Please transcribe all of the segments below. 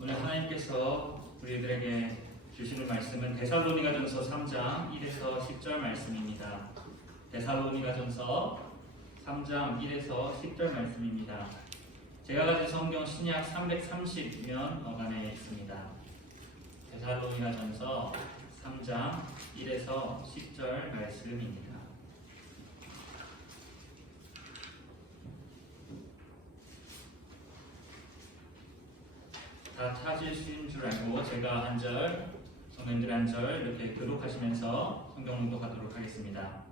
오늘 하나님께서 우리들에게 주시는 말씀은 데살로니가전서 3장 1에서 10절 말씀입니다. 데살로니가전서 3장 1에서 10절 말씀입니다. 제가 가진 성경 신약 330면 어간에 있습니다. 데살로니가전서 3장 1에서 10절 말씀입니다. 다 찾으신 줄 알고 제가 한 절, 성도님들 한 절 이렇게 교독하시면서 성경 낭독하도록 하겠습니다.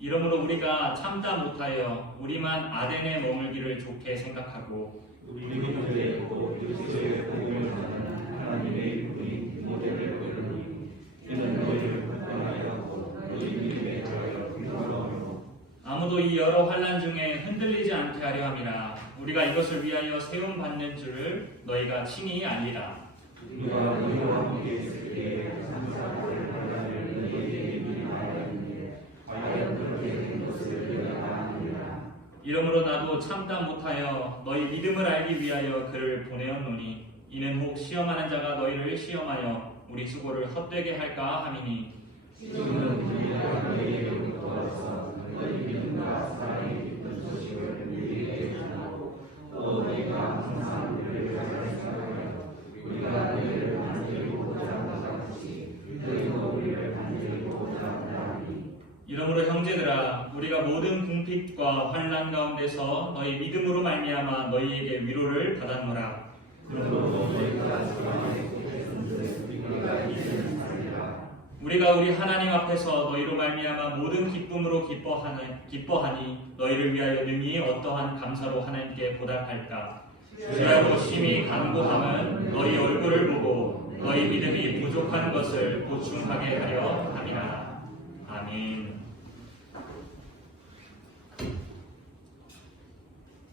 이러므로 우리가 참다 못하여 우리만 아덴에 머물기를 좋게 생각하고 우리 교회에 있고 그리스도의 복음을 전하는 하나님의 일꾼이 디모데를 보내니 이는 너희를 굳건하여고 너희 믿음에 더하여 긍휼하며 아무도 이 여러 환난 중에 흔들리지 않게 하려 함이라. 우리가 이것을 위하여 세움 받는 줄을 너희가 친히 알리라. 우리가 너희와 함께 있을 때에 감사를 받아낼 너희에게 미리 말하였는데 과연 그렇게 된 것을 너희가 아느냐. 이러므로 나도 참다 못하여 너희 믿음을 알기 위하여 그를 보내었노니 이는 혹 시험하는 자가 너희를 시험하여 우리 수고를 헛되게 할까 함이니 지금은 우리가 너희에게로부터 와서 너희 믿음과 사랑의 깊은 소식을 우리에게 전하고 또 너희가 항상 우리를 잘 생각하여 우리가 너희를 간절히 보고자 한다 같이 너희도 우리를 간절히 보고자 한다 하니 이러므로 형제들아 우리가 모든 궁핍과 환난 가운데서 너희 믿음으로 말미암아 너희에게 위로를 받았노라. 그러므로 너희가 소망에 속했은즉 우리가 이제는 살리라. 우리가 우리 하나님 앞에서 너희로 말미암아 모든 기쁨으로 기뻐하니 너희를 위하여 능히 어떠한 감사로 하나님께 보답할까. 주야로 심히 간구함은 너희 얼굴을 보고 너희 믿음이 부족한 것을 보충하게 하려 함이라. 아멘.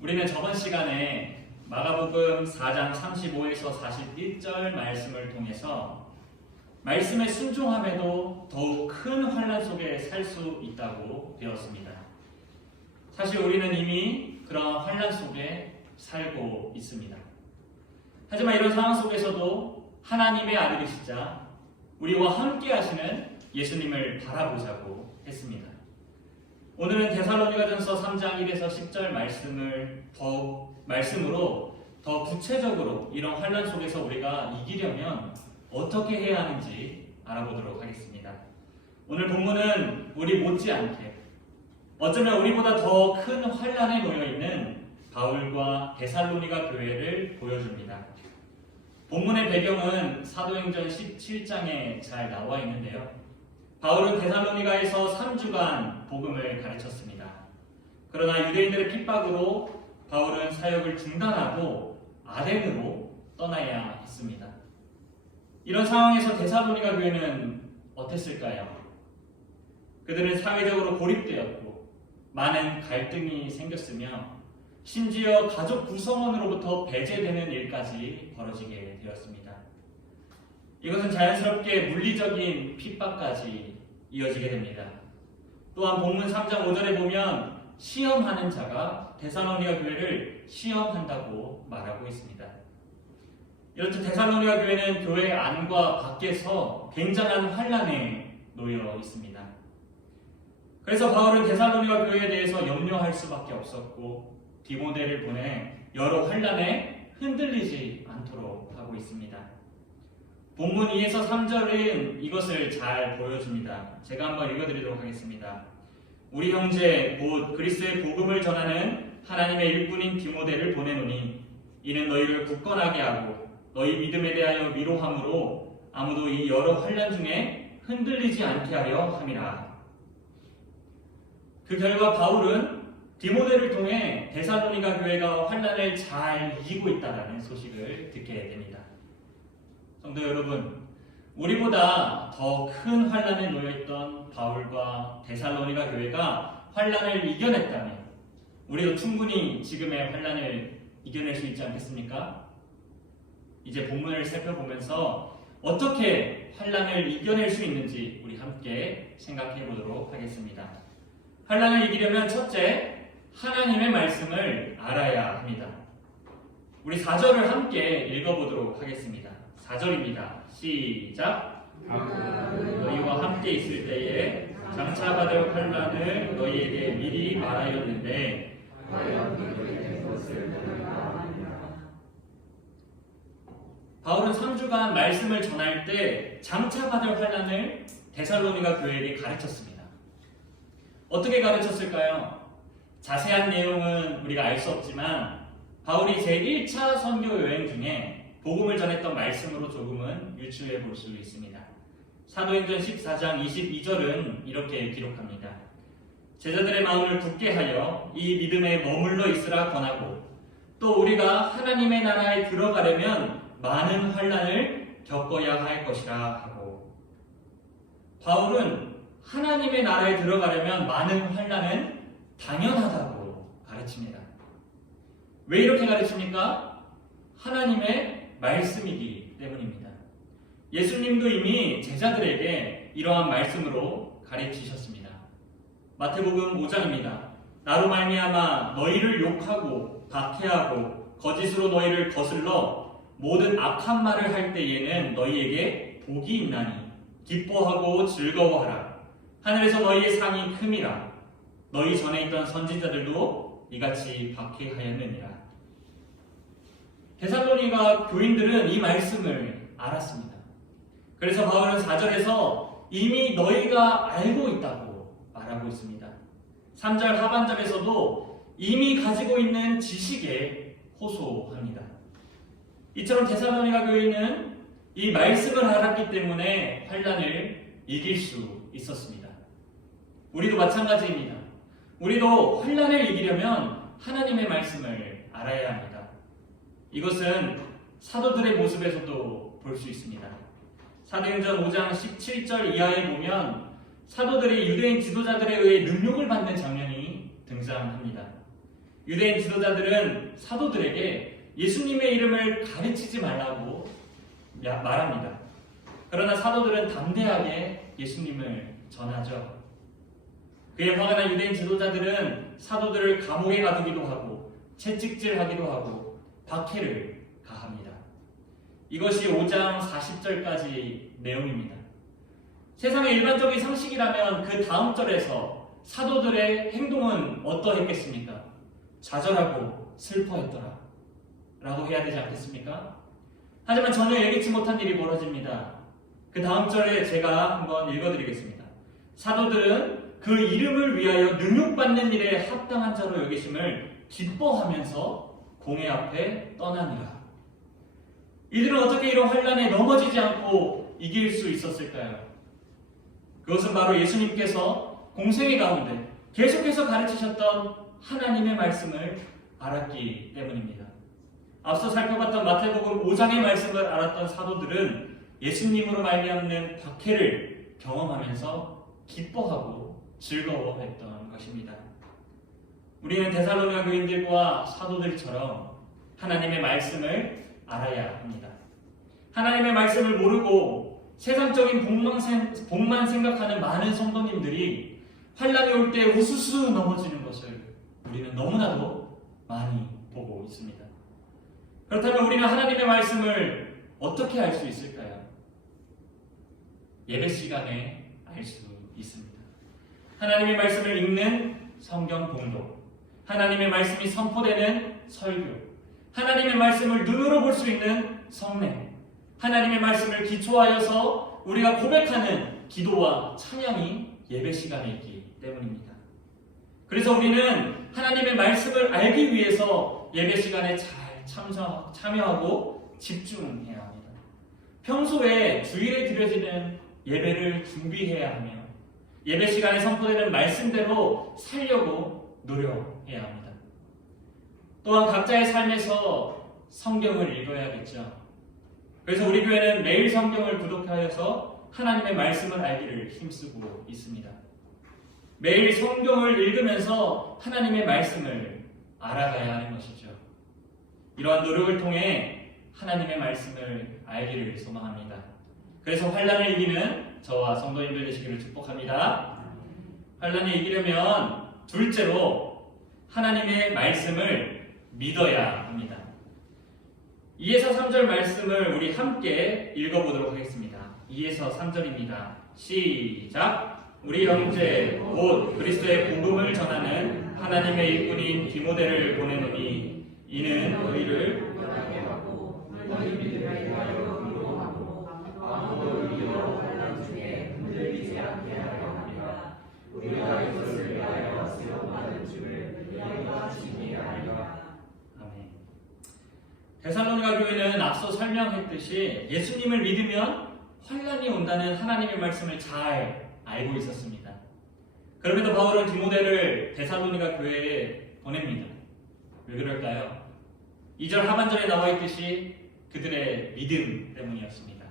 우리는 저번 시간에 마가복음 4장 35에서 41절 말씀을 통해서 말씀에 순종함에도 더욱 큰 환난 속에 살 수 있다고 배웠습니다. 사실 우리는 이미 그런 환난 속에 살고 있습니다. 하지만 이런 상황 속에서도 하나님의 아들이시자 우리와 함께 하시는 예수님을 바라보자고 했습니다. 오늘은 데살로니가전서 3장 1에서 10절 말씀으로 더 구체적으로 이런 환난 속에서 우리가 이기려면 어떻게 해야 하는지 알아보도록 하겠습니다. 오늘 본문은 우리 못지않게 어쩌면 우리보다 더 큰 환난에 놓여있는 바울과 데살로니가 교회를 보여줍니다. 본문의 배경은 사도행전 17장에 잘 나와 있는데요. 바울은 데살로니가에서 3주간 복음을 가르쳤습니다. 그러나 유대인들의 핍박으로 바울은 사역을 중단하고 아덴으로 떠나야 했습니다. 이런 상황에서 데살로니가 교회는 어땠을까요? 그들은 사회적으로 고립되었고 많은 갈등이 생겼으며 심지어 가족 구성원으로부터 배제되는 일까지 벌어지게 되었습니다. 이것은 자연스럽게 물리적인 핍박까지 이어지게 됩니다. 또한 본문 3장 5절에 보면 시험하는 자가 데살로니가 교회를 시험한다고 말하고 있습니다. 이렇듯 데살로니가 교회는 교회 안과 밖에서 굉장한 환난에 놓여 있습니다. 그래서 바울은 데살로니가 교회에 대해서 염려할 수밖에 없었고 디모데를 보내 여러 환난에 흔들리지 않도록 하고 있습니다. 본문 2에서 3절은 이것을 잘 보여줍니다. 제가 한번 읽어드리도록 하겠습니다. 우리 형제 곧 그리스도의 복음을 전하는 하나님의 일꾼인 디모데를 보내노니 이는 너희를 굳건하게 하고 너희 믿음에 대하여 위로함으로 아무도 이 여러 환난 중에 흔들리지 않게 하려 함이라. 그 결과 바울은 디모데를 통해 데살로니가 교회가 환난을 잘 이기고 있다는 소식을 듣게 됩니다. 성도 여러분, 우리보다 더 큰 환난에 놓여있던 바울과 데살로니가 교회가 환난을 이겨냈다면 우리도 충분히 지금의 환난을 이겨낼 수 있지 않겠습니까? 이제 본문을 살펴보면서 어떻게 환난을 이겨낼 수 있는지 우리 함께 생각해 보도록 하겠습니다. 환난을 이기려면 첫째, 하나님의 말씀을 알아야 합니다. 우리 4절을 함께 읽어보도록 하겠습니다. 4절입니다. 시작. 너희와 함께 있을 때에 장차 받을 환난을 너희에게 미리 말하였는데 바울은 3주간 말씀을 전할 때 장차 받을 환난을 데살로니가 교회에게 가르쳤습니다. 어떻게 가르쳤을까요? 자세한 내용은 우리가 알 수 없지만 바울이 제1차 선교 여행 중에 복음을 전했던 말씀으로 조금은 유추해 볼 수 있습니다. 사도행전 14장 22절은 이렇게 기록합니다. 제자들의 마음을 굳게 하여 이 믿음에 머물러 있으라 권하고 또 우리가 하나님의 나라에 들어가려면 많은 환난을 겪어야 할 것이라 하고, 바울은 하나님의 나라에 들어가려면 많은 환난은 당연하다고 가르칩니다. 왜 이렇게 가르칩니까? 하나님의 말씀이기 때문입니다. 예수님도 이미 제자들에게 이러한 말씀으로 가르치셨습니다. 마태복음 5장입니다. 나로 말미암아 너희를 욕하고 박해하고 거짓으로 너희를 거슬러 모든 악한 말을 할 때에는 너희에게 복이 있나니 기뻐하고 즐거워하라. 하늘에서 너희의 상이 큼이라. 너희 전에 있던 선지자들도 이같이 박해하였느니라. 데살로니가 교인들은 이 말씀을 알았습니다. 그래서 바울은 4절에서 이미 너희가 알고 있다고 말하고 있습니다. 3절 하반절에서도 이미 가지고 있는 지식에 호소합니다. 이처럼 데살로니가 교회는 이 말씀을 알았기 때문에 환난을 이길 수 있었습니다. 우리도 마찬가지입니다. 우리도 환난을 이기려면 하나님의 말씀을 알아야 합니다. 이것은 사도들의 모습에서도 볼 수 있습니다. 사도행전 5장 17절 이하에 보면 사도들이 유대인 지도자들에 의해 능욕을 받는 장면이 등장합니다. 유대인 지도자들은 사도들에게 예수님의 이름을 가르치지 말라고 말합니다. 그러나 사도들은 담대하게 예수님을 전하죠. 그에 화가 난 유대인 지도자들은 사도들을 감옥에 가두기도 하고 채찍질하기도 하고 박해를 가합니다. 이것이 5장 40절까지 내용입니다. 세상의 일반적인 상식이라면 그 다음 절에서 사도들의 행동은 어떠했겠습니까? 좌절하고 슬퍼했더라 라고 해야 되지 않겠습니까? 하지만 전혀 예기치 못한 일이 벌어집니다. 그 다음 절에 제가 한번 읽어드리겠습니다. 사도들은 그 이름을 위하여 능욕받는 일에 합당한 자로 여기심을 기뻐하면서 공회 앞에 떠나니라. 이들은 어떻게 이런 환난에 넘어지지 않고 이길 수 있었을까요? 그것은 바로 예수님께서 공생애 가운데 계속해서 가르치셨던 하나님의 말씀을 알았기 때문입니다. 앞서 살펴봤던 마태복음 5장의 말씀을 알았던 사도들은 예수님으로 말미암는 박해를 경험하면서 기뻐하고 즐거워했던 것입니다. 우리는 데살로니가 교인들과 사도들처럼 하나님의 말씀을 알아야 합니다. 하나님의 말씀을 모르고 세상적인 복만 생각하는 많은 성도님들이 환난이 올 때 우수수 넘어지는 것을 우리는 너무나도 많이 보고 있습니다. 그렇다면 우리는 하나님의 말씀을 어떻게 알 수 있을까요? 예배 시간에 알 수 있습니다. 하나님의 말씀을 읽는 성경 봉독, 하나님의 말씀이 선포되는 설교, 하나님의 말씀을 눈으로 볼 수 있는 성례, 하나님의 말씀을 기초하여서 우리가 고백하는 기도와 찬양이 예배 시간에 있기 때문입니다. 그래서 우리는 하나님의 말씀을 알기 위해서 예배 시간에 잘 참여하고 집중해야 합니다. 평소에 주일에 드려지는 예배를 준비해야 하며 예배 시간에 선포되는 말씀대로 살려고 노력해야 합니다. 또한 각자의 삶에서 성경을 읽어야겠죠. 그래서 우리 교회는 매일 성경을 구독하여서 하나님의 말씀을 알기를 힘쓰고 있습니다. 매일 성경을 읽으면서 하나님의 말씀을 알아가야 하는 것이죠. 이러한 노력을 통해 하나님의 말씀을 알기를 소망합니다. 그래서 환난을 이기는 저와 성도님들 되시기를 축복합니다. 환난을 이기려면 둘째로 하나님의 말씀을 믿어야 합니다. 2에서 3절 말씀을 우리 함께 읽어보도록 하겠습니다. 2에서 3절입니다. 시작! 우리 형제 곧 그리스도의 복음을 전하는 하나님의 일꾼인 디모데를 보내노니 이는 너희를 편하게 하고 너희 믿음에 대하여 기도하고 아무도 이어 환난 중에 흔들리지 않게 하려 합니다. 우리가 이것을 위하여 세워받은 줄을 너희가 신뢰하리라. 아멘. 데살로니가 교회는 앞서 설명했듯이 예수님을 믿으면 환난이 온다는 하나님의 말씀을 잘 알고 있었습니다. 그럼에도 바울은 디모데를 데살로니가 교회에 보냅니다. 왜 그럴까요? 2절 하반절에 나와 있듯이 그들의 믿음 때문이었습니다.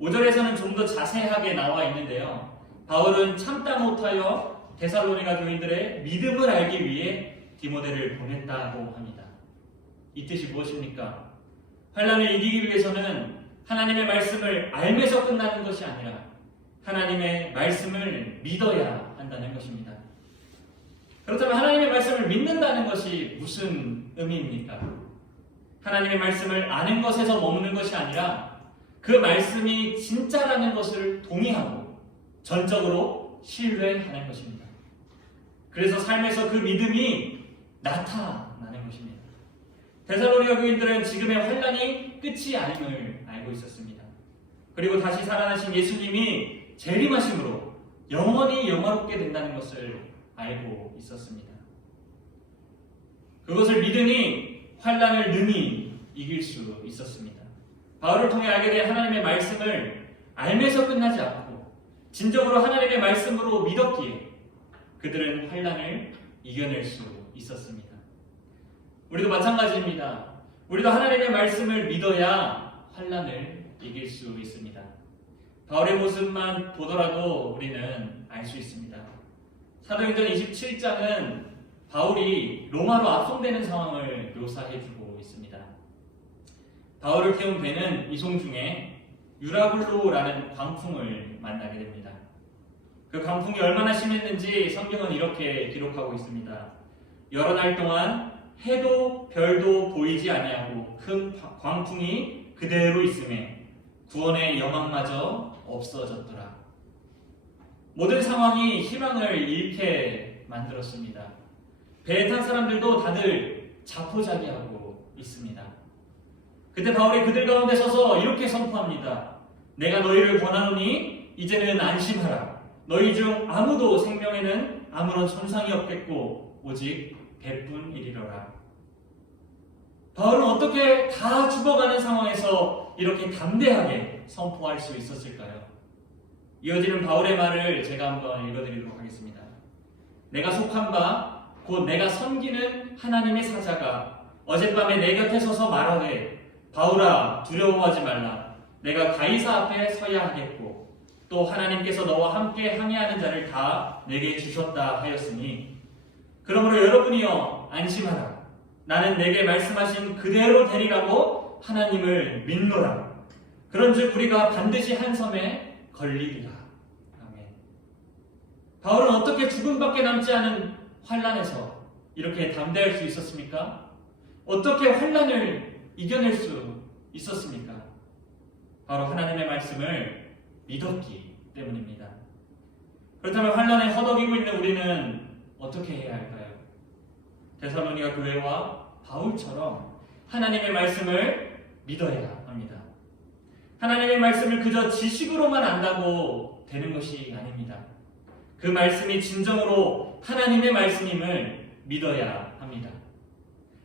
5절에서는 좀 더 자세하게 나와 있는데요. 바울은 참다 못하여 데살로니가 교인들의 믿음을 알기 위해 디모데를 보냈다고 합니다. 이 뜻이 무엇입니까? 환난을 이기기 위해서는 하나님의 말씀을 알면서 끝나는 것이 아니라 하나님의 말씀을 믿어야 한다는 것입니다. 그렇다면 하나님의 말씀을 믿는다는 것이 무슨 의미입니까? 하나님의 말씀을 아는 것에서 머무는 것이 아니라 그 말씀이 진짜라는 것을 동의하고 전적으로 신뢰하는 것입니다. 그래서 삶에서 그 믿음이 나타나는 것입니다. 데살로니가 교인들은 지금의 환난이 끝이 아님을 알고 있었습니다. 그리고 다시 살아나신 예수님이 재림하심으로 영원히 영화롭게 된다는 것을 알고 있었습니다. 그것을 믿으니 환난을 능히 이길 수 있었습니다. 바울을 통해 알게 된 하나님의 말씀을 알면서 끝나지 않고 진정으로 하나님의 말씀으로 믿었기에 그들은 환난을 이겨낼 수 있었습니다. 우리도 마찬가지입니다. 우리도 하나님의 말씀을 믿어야 환난을 이길 수 있습니다. 바울의 모습만 보더라도 우리는 알 수 있습니다. 사도행전 27장은 바울이 로마로 압송되는 상황을 묘사해주고 있습니다. 바울을 태운 배는 이송 중에 유라굴로라는 광풍을 만나게 됩니다. 그 광풍이 얼마나 심했는지 성경은 이렇게 기록하고 있습니다. 여러 날 동안 해도 별도 보이지 아니하고 큰 광풍이 그대로 있음에 구원의 여망마저 없어졌더라. 모든 상황이 희망을 잃게 만들었습니다. 배에 탄 사람들도 다들 자포자기하고 있습니다. 그때 바울이 그들 가운데 서서 이렇게 선포합니다. 내가 너희를 권하노니 이제는 안심하라. 너희 중 아무도 생명에는 아무런 손상이 없겠고 오직 배뿐이리로라. 바울은 어떻게 다 죽어가는 상황에서 이렇게 담대하게 선포할 수 있었을까요? 이어지는 바울의 말을 제가 한번 읽어드리도록 하겠습니다. 내가 속한 바 곧 내가 섬기는 하나님의 사자가 어젯밤에 내 곁에 서서 말하되 바울아 두려워하지 말라. 내가 가이사 앞에 서야 하겠고 또 하나님께서 너와 함께 항해하는 자를 다 내게 주셨다 하였으니 그러므로 여러분이여 안심하라. 나는 내게 말씀하신 그대로 되리라고 하나님을 믿노라. 그런즉 우리가 반드시 한 섬에 걸리리라. 아멘. 바울은 어떻게 죽음밖에 남지 않은 환난에서 이렇게 담대할 수 있었습니까? 어떻게 환난을 이겨낼 수 있었습니까? 바로 하나님의 말씀을 믿었기 때문입니다. 그렇다면 환난에 허덕이고 있는 우리는 어떻게 해야 할까요? 데살로니가 교회와 바울처럼 하나님의 말씀을 믿어야 합니다. 하나님의 말씀을 그저 지식으로만 안다고 되는 것이 아닙니다. 그 말씀이 진정으로 하나님의 말씀임을 믿어야 합니다.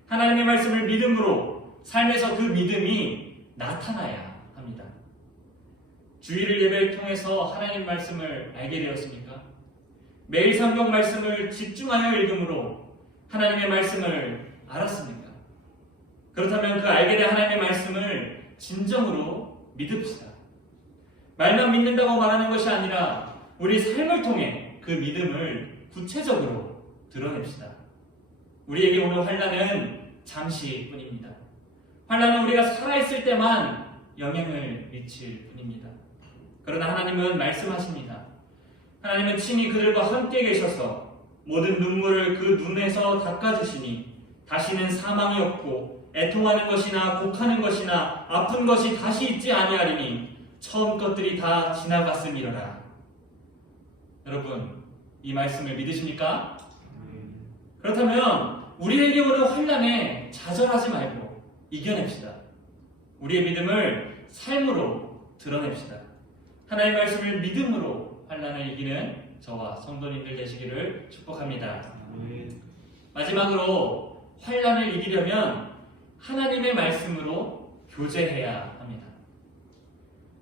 하나님의 말씀을 믿음으로 삶에서 그 믿음이 나타나야 합니다. 주일 예배를 통해서 하나님 말씀을 알게 되었습니까? 매일 성경 말씀을 집중하여 읽음으로 하나님의 말씀을 알았습니까? 그렇다면 그 알게 된 하나님의 말씀을 진정으로 믿읍시다. 말만 믿는다고 말하는 것이 아니라 우리 삶을 통해 그 믿음을 구체적으로 드러냅시다. 우리에게 오는 환난은 잠시뿐입니다. 환난은 우리가 살아있을 때만 영향을 미칠 뿐입니다. 그러나 하나님은 말씀하십니다. 하나님은 친히 그들과 함께 계셔서 모든 눈물을 그 눈에서 닦아주시니 다시는 사망이 없고 애통하는 것이나 곡하는 것이나 아픈 것이 다시 있지 아니하리니 처음 것들이 다 지나갔음이로라. 여러분, 이 말씀을 믿으십니까? 그렇다면 우리에게 오는 환난에 좌절하지 말고 이겨냅시다. 우리의 믿음을 삶으로 드러냅시다. 하나님의 말씀을 믿음으로 환난을 이기는 저와 성도님들 되시기를 축복합니다. 마지막으로 환난을 이기려면 하나님의 말씀으로 교제해야 합니다.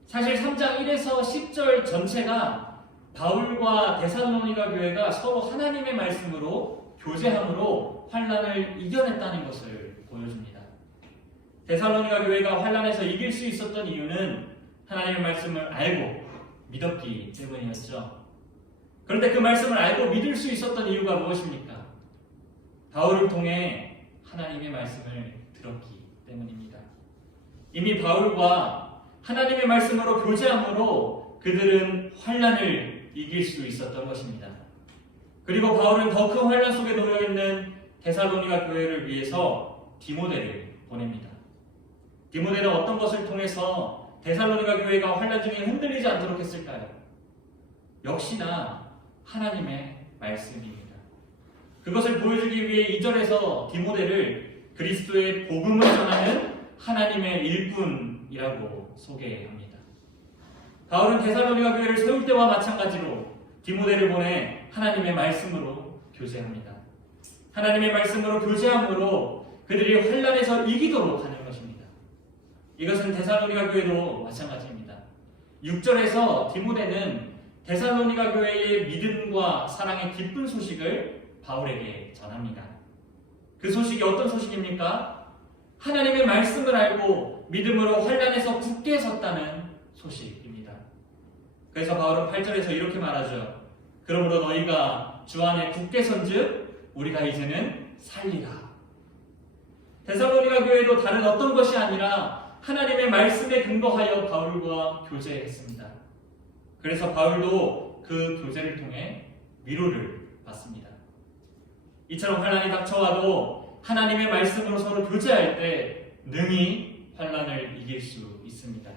사실 3장 1에서 10절 전체가 바울과 데살로니가 교회가 서로 하나님의 말씀으로 교제함으로 환난을 이겨냈다는 것을 보여줍니다. 데살로니가 교회가 환난에서 이길 수 있었던 이유는 하나님의 말씀을 알고 믿었기 때문이었죠. 그런데 그 말씀을 알고 믿을 수 있었던 이유가 무엇입니까? 바울을 통해 하나님의 말씀을 들었기 때문입니다. 이미 바울과 하나님의 말씀으로 교제함으로 그들은 환난을 이길 수 있었던 것입니다. 그리고 바울은 더 큰 환난 속에 놓여 있는 데살로니가 교회를 위해서 디모데를 보냅니다. 디모데는 어떤 것을 통해서 데살로니가 교회가 환난 중에 흔들리지 않도록 했을까요? 역시나 하나님의 말씀입니다. 그것을 보여주기 위해 2절에서 디모데를 그리스도의 복음을 전하는 하나님의 일꾼이라고 소개합니다. 바울은 데살로니가 교회를 세울 때와 마찬가지로 디모데를 보내 하나님의 말씀으로 교제합니다. 하나님의 말씀으로 교제함으로 그들이 환난에서 이기도록 하는 것입니다. 이것은 데살로니가 교회도 마찬가지입니다. 6절에서 디모데는 데살로니가 교회의 믿음과 사랑의 기쁜 소식을 바울에게 전합니다. 그 소식이 어떤 소식입니까? 하나님의 말씀을 알고 믿음으로 환난에서 굳게 섰다는 소식입니다. 그래서 바울은 8절에서 이렇게 말하죠. 그러므로 너희가 주 안에 굳게 선즉 우리가 이제는 살리라. 데살로니가 교회도 다른 어떤 것이 아니라 하나님의 말씀에 근거하여 바울과 교제했습니다. 그래서 바울도 그 교제를 통해 위로를 받습니다. 이처럼 환난이 닥쳐와도 하나님의 말씀으로 서로 교제할 때 능히 환난을 이길 수 있습니다.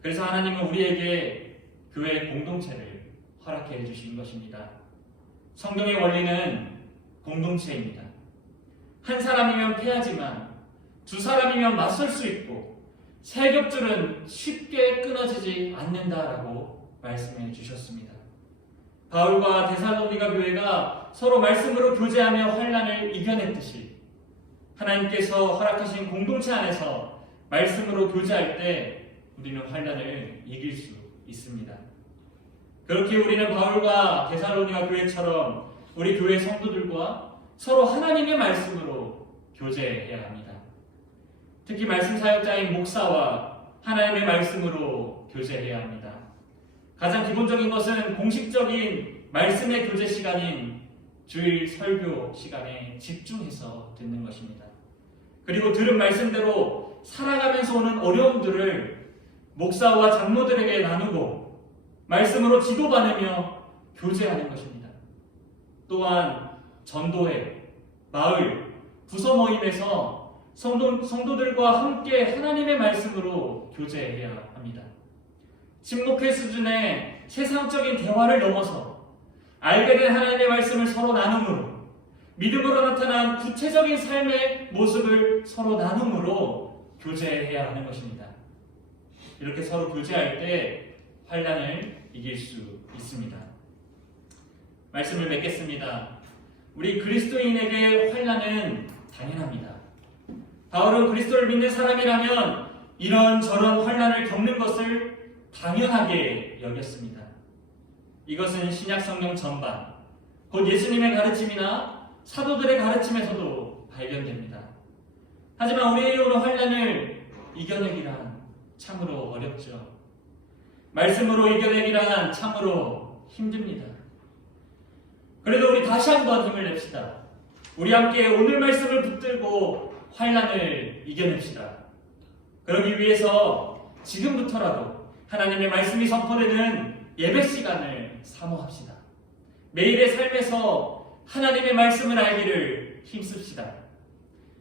그래서 하나님은 우리에게 교회 공동체를 허락해 주신 것입니다. 성경의 원리는 공동체입니다. 한 사람이면 패하지만 두 사람이면 맞설 수 있고 세 겹줄은 쉽게 끊어지지 않는다라고 말씀해 주셨습니다. 바울과 데살로니가 교회가 서로 말씀으로 교제하며 환난을 이겨냈듯이 하나님께서 허락하신 공동체 안에서 말씀으로 교제할 때 우리는 환난을 이길 수 있습니다. 그렇게 우리는 바울과 데살로니가 교회처럼 우리 교회 성도들과 서로 하나님의 말씀으로 교제해야 합니다. 특히 말씀 사역자인 목사와 하나님의 말씀으로 교제해야 합니다. 가장 기본적인 것은 공식적인 말씀의 교제 시간인 주일 설교 시간에 집중해서 듣는 것입니다. 그리고 들은 말씀대로 살아가면서 오는 어려움들을 목사와 장로들에게 나누고 말씀으로 지도받으며 교제하는 것입니다. 또한 전도회, 마을, 부서 모임에서 성도들과 함께 하나님의 말씀으로 교제해야 합니다. 침묵회 수준의 세상적인 대화를 넘어서 알게 된 하나님의 말씀을 서로 나눔으로 믿음으로 나타난 구체적인 삶의 모습을 서로 나눔으로 교제해야 하는 것입니다. 이렇게 서로 교제할 때 환난을 이길 수 있습니다. 말씀을 맺겠습니다. 우리 그리스도인에게 환난은 당연합니다. 바울은 그리스도를 믿는 사람이라면 이런저런 환난을 겪는 것을 당연하게 여겼습니다. 이것은 신약 성경 전반, 곧 예수님의 가르침이나 사도들의 가르침에서도 발견됩니다. 하지만 우리에게 오는 환난을 이겨내기란 참으로 어렵죠. 말씀으로 이겨내기란 참으로 힘듭니다. 그래도 우리 다시 한번 힘을 냅시다. 우리 함께 오늘 말씀을 붙들고 환난을 이겨냅시다. 그러기 위해서 지금부터라도 하나님의 말씀이 선포되는 예배 시간을 사모합시다. 매일의 삶에서 하나님의 말씀을 알기를 힘씁시다.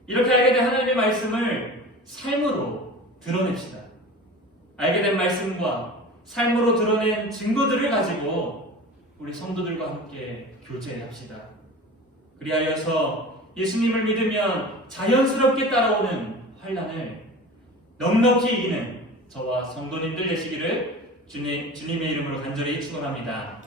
이렇게 알게 된 하나님의 말씀을 삶으로 드러냅시다. 알게 된 말씀과 삶으로 드러낸 증거들을 가지고 우리 성도들과 함께 교제합시다. 그리하여서 예수님을 믿으면 자연스럽게 따라오는 환난을 넉넉히 이기는 저와 성도님들 되시기를 주님의 이름으로 간절히 축원합니다.